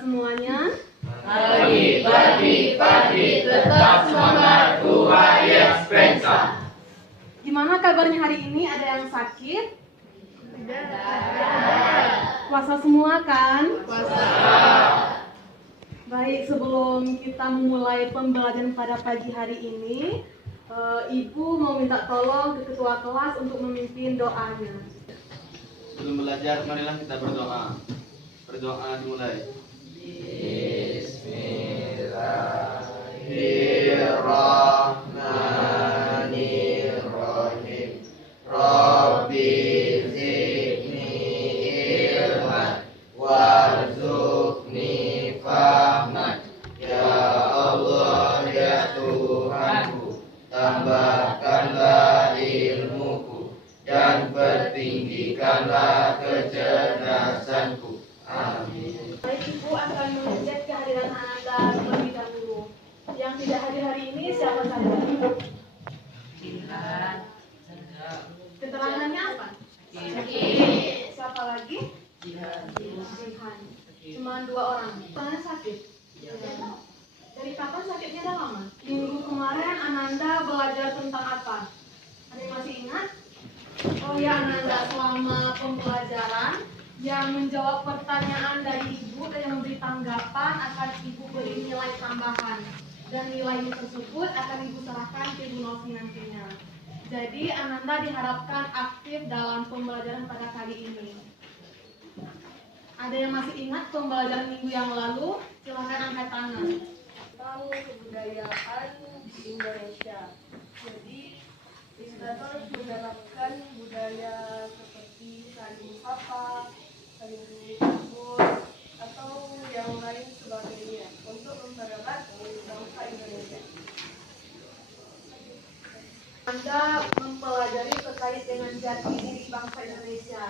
semuanya. Pagi, tetap semangat Tuhan bangsa. Gimana kabarnya hari ini? Ada yang sakit? Puasa semua kan? Baik, sebelum kita memulai pembelajaran pada pagi hari ini, Ibu mau minta tolong ke ketua kelas untuk memimpin doanya. Sebelum belajar, marilah kita berdoa. Berdoa dimulai. Bismillahirrahmanirrahim. Rabbi zidni ilman warzuqni fahman. Ya Allah, ya Tuhanku, tambahkanlah ilmuku dan pertinggikanlah kecerdasanku. Amin. Baik, Ibu akan mengecek kehadiran Anda terlebih dahulu. Yang tidak hadir hari ini siapa saja? Keterangannya apa? Siapa lagi? Jihan. Cuma 2 orang. Mana sakit? Dari kapan sakitnya dah lama? Minggu kemarin Ananda belajar tentang apa? Ada yang masih ingat? Oh ya Ananda, selama pembelajaran yang menjawab pertanyaan dari Ibu dan yang memberi tanggapan akan Ibu beri nilai tambahan. Dan nilai tersebut akan Ibu serahkan ke Ibu Novi nantinya. Jadi Ananda diharapkan aktif dalam pembelajaran pada kali ini. Ada yang masih ingat pembelajaran minggu yang lalu? Silakan angkat tangan. Tentang kebudayaan di Indonesia. Jadi kita harus menerapkan budaya seperti saling sapa, saling menyambut, atau yang lain sebagainya untuk mempererat bangsa Indonesia. Anda mempelajari terkait dengan jati diri bangsa Indonesia.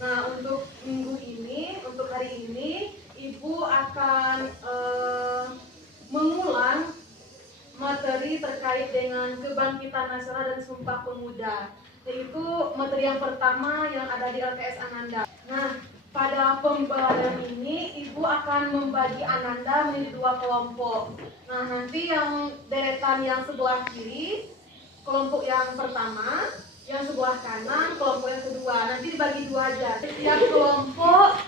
Nah, untuk minggu ini, untuk hari ini, Ibu akan mengulang materi terkait dengan kebangkitan nasional dan Sumpah Pemuda. Yaitu materi yang pertama yang ada di LKS Ananda. Nah, pada pembelajaran ini, Ibu akan membagi Ananda menjadi 2 kelompok. Nah, nanti yang deretan yang sebelah kiri, kelompok yang pertama, yang sebelah kanan, kelompok yang kedua. Nanti dibagi 2 aja. Setiap kelompok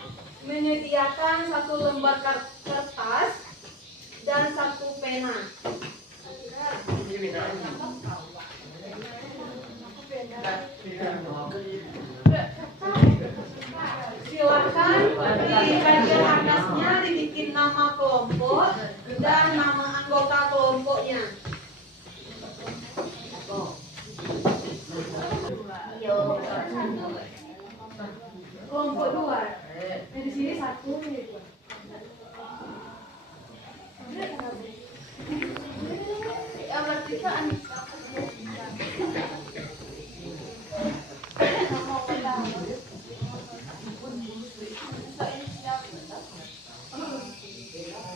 menyediakan 1 lembar kertas dan 1 pena. Silakan di bagian atasnya dibikin nama kelompok dan nama anggota kelompoknya. Kelompok 2. Di sini 1, ini 2.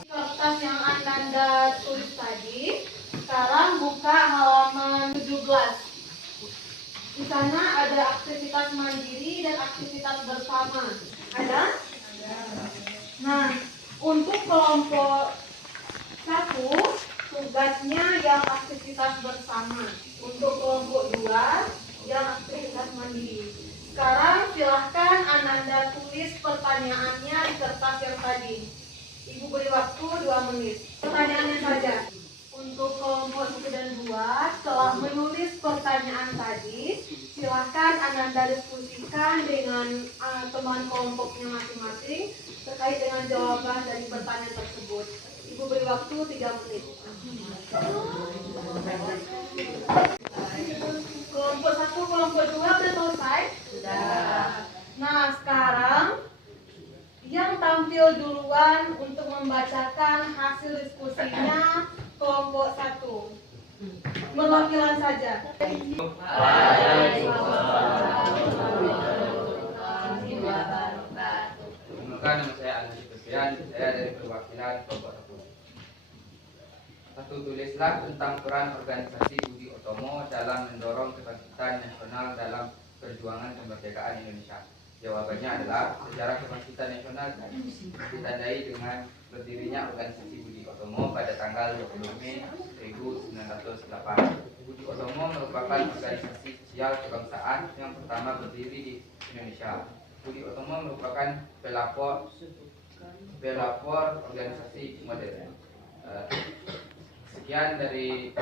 Kertas yang Anda tulis tadi, sekarang buka halaman 17. Di sana ada aktivitas mandiri dan aktivitas bersama. Ada? Nah, untuk kelompok 1, tugasnya yang aktivitas bersama. Untuk kelompok 2, yang aktivitas mandiri. Sekarang silahkan Ananda tulis pertanyaannya di kertas yang tadi. Ibu beri waktu 2 menit. Pertanyaannya saja. Untuk kelompok 1 dan 2, setelah menulis pertanyaan tadi, silahkan Ananda diskusikan dengan teman kelompoknya masing-masing terkait dengan jawaban dari pertanyaan tersebut. Ibu beri waktu 3 menit. Kelompok 1, kelompok 2 sudah selesai? Sudah. Nah, sekarang yang tampil duluan untuk membacakan hasil diskusinya kelompok 1. Perwakilan saja. Nama saya Alhaji Febrian, saya dari perwakilan kelompok 1. Tulislah tentang peran organisasi Budi Utomo dalam mendorong kebangkitan nasional dalam perjuangan kemerdekaan Indonesia. Jawabannya adalah sejarah kebangkitan nasional ditandai dengan berdirinya organisasi Budi Utomo pada tanggal 20 Mei 1908. Budi Utomo merupakan organisasi sosial kebangsaan yang pertama berdiri di Indonesia. Budi Utomo merupakan pelopor organisasi modern. Sekian dari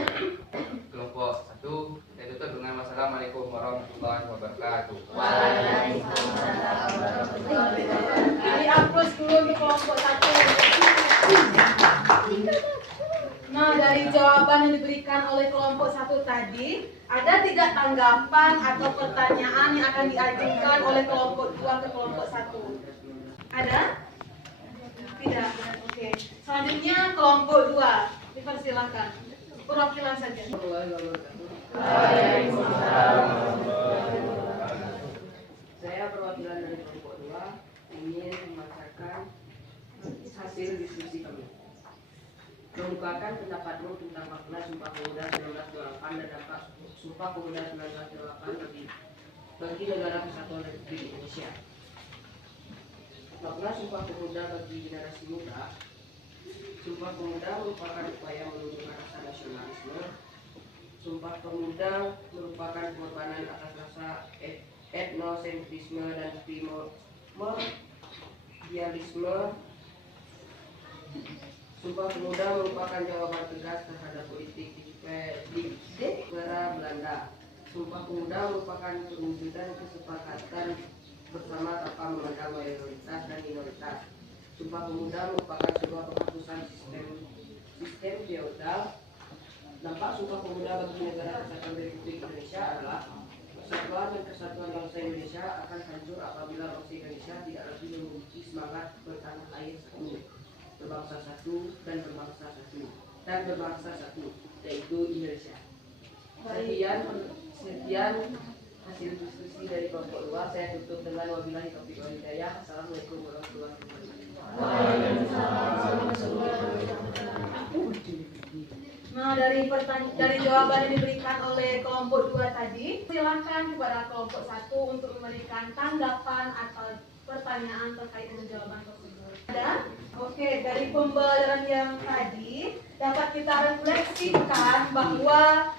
kelompok 1. Saya tutup dengan wassalamualaikum warahmatullahi wabarakatuh. Waalaikumsalam warahmatullahi wabarakatuh. Dihapus dulu di kelompok 1. Nah, dari jawaban yang diberikan oleh kelompok 1 tadi, ada tidak tanggapan atau pertanyaan yang akan diajukan oleh kelompok 2 ke kelompok 1? Ada? Tidak. Oke. Selanjutnya kelompok 2. Dipersilakan. Perwakilan saja. Saya perwakilan dari kelompok 2 ingin membacakan hasil diskusi kami. Mengukakan pendapatmu tentang makna Sumpah Pemuda 1928 dan dampak Sumpah Pemuda 1928 bagi negara kesatuan Republik Indonesia. Makna Sumpah Pemuda bagi generasi muda. Sumpah Pemuda merupakan upaya menumbuhkan rasa nasionalisme. Sumpah Pemuda merupakan pengorbanan atas rasa etnosentrisme dan primordialisme. Sumpah Pemuda merupakan jawaban tegas terhadap politik di era Belanda. Sumpah Pemuda merupakan perwujudan kesepakatan bersama tanpa memandang mayoritas dan minoritas. Sumpah Pemuda merupakan sebuah penghapusan sistem feodal. Dampak Sumpah Pemuda bagi negara kesatuan Republik Indonesia adalah persatuan dan kesatuan bangsa Indonesia akan hancur apabila bangsa Indonesia tidak lagi memiliki semangat bertanah air satu, berbangsa satu dan berbangsa satu, yaitu Indonesia. Sekian hasil diskusi dari kelompok 2. Saya tutup dengan wabillahi taufiq wal hidayah. Assalamualaikum warahmatullahi wabarakatuh. Nah, dari jawaban yang diberikan oleh kelompok 2 tadi, silakan kepada kelompok 1 untuk memberikan tanggapan atau pertanyaan terkait dengan jawaban tersebut. Ada? Oke, dari pembelajaran yang tadi dapat kita refleksikan bahwa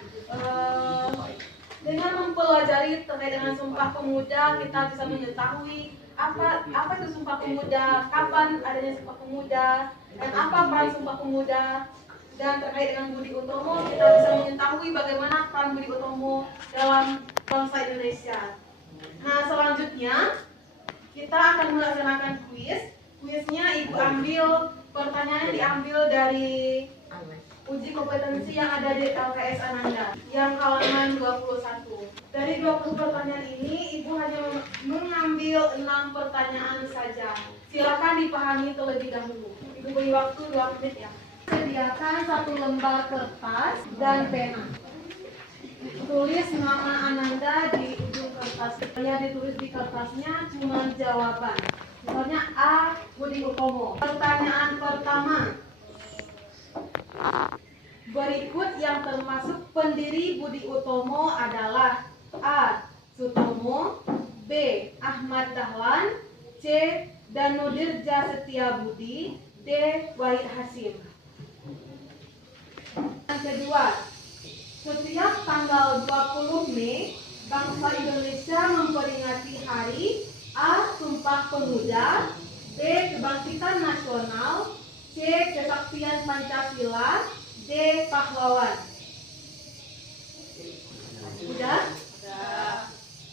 dengan mempelajari terkait dengan Sumpah Pemuda, kita bisa mengetahui apa itu Sumpah Pemuda, kapan adanya Sumpah Pemuda, dan apa peran Sumpah Pemuda. Dan terkait dengan Budi Utomo, kita bisa mengetahui bagaimana peran Budi Utomo dalam bangsa Indonesia. Nah, selanjutnya kita akan melaksanakan kuis. Kuisnya Ibu ambil, pertanyaannya diambil dari uji kompetensi yang ada di LKS Ananda yang halaman 21. Dari 20 pertanyaan ini, Ibu hanya mengambil 6 pertanyaan saja. Silakan dipahami terlebih dahulu. Ibu beri waktu 2 menit ya. Sediakan 1 lembar kertas dan pena. Tulis nama Ananda di ujung kertas. Yang ditulis di kertasnya cuma jawaban. Misalnya A. Budi Utomo. Pertanyaan pertama. Berikut yang termasuk pendiri Budi Utomo adalah A. Sutomo, B. Ahmad Dahlan, C. Danudirja Setiabudi, D. Wahid Hasim. Yang kedua, setiap tanggal 20 Mei, bangsa Indonesia memperingati hari A. Sumpah Pemuda, B. Kebangkitan Nasional, C. Kesaktian Pancasila, D. Pahlawan. Sudah?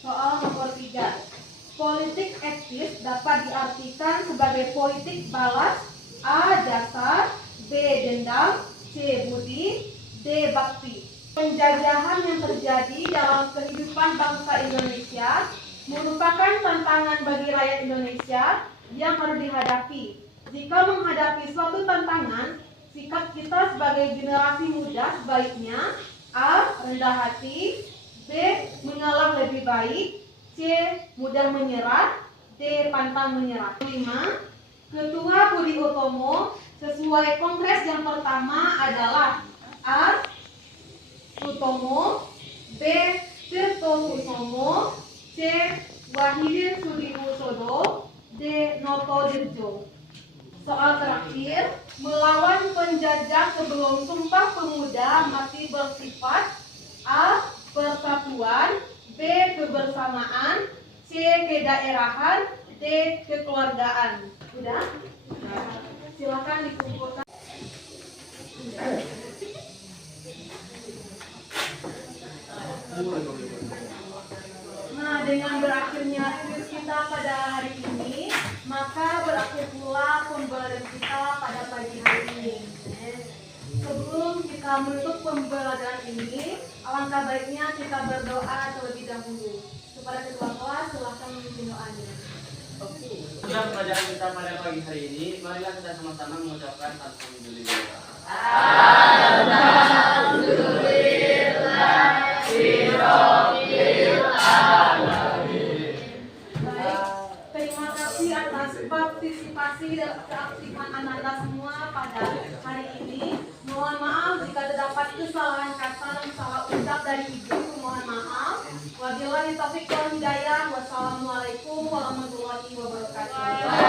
Soal nomor 3. Politik etis dapat diartikan sebagai politik balas A. Dasar, B. Dendam, C. Budi, D. Bakti. Penjajahan yang terjadi dalam kehidupan bangsa Indonesia merupakan tantangan bagi rakyat Indonesia yang harus dihadapi. Jika menghadapi suatu tantangan, sikap kita sebagai generasi muda sebaiknya A. Rendah hati, B. Mengalah lebih baik, C. Mudah menyerah, D. Pantang menyerah. 5. Ketua Budi Utomo sesuai kongres yang pertama adalah A. Sutomo, B. Tirtokusumo, C. Wahidin Sudinusodo de Notodirjo. Soal terakhir, melawan penjajah sebelum Sumpah Pemuda masih bersifat A. Persatuan, B. Kebersamaan, C. Kedaerahan, D. Kekeluargaan. Sudah? Silakan dikumpulkan. Nah, dengan berakhirnya kuis kita pada hari ini, maka berakhir pula pembelajaran kita pada pagi hari ini. Sebelum kita menutup pembelajaran ini, alangkah baiknya kita berdoa terlebih dahulu. Kepada ketua kelas, silakan memimpin doanya. Dalam pelajaran kita pada pagi hari ini, marilah kita sama-sama mengucapkan alhamdulillah. Baik, terima kasih atas partisipasi dan keaktifan Anda semua pada hari ini. Mohon maaf jika terdapat kesalahan kata dan salah ucap dari Ibu. Mohon maaf. Wabillahi taufiq wal hidayah. Wassalamualaikum warahmatullahi wabarakatuh.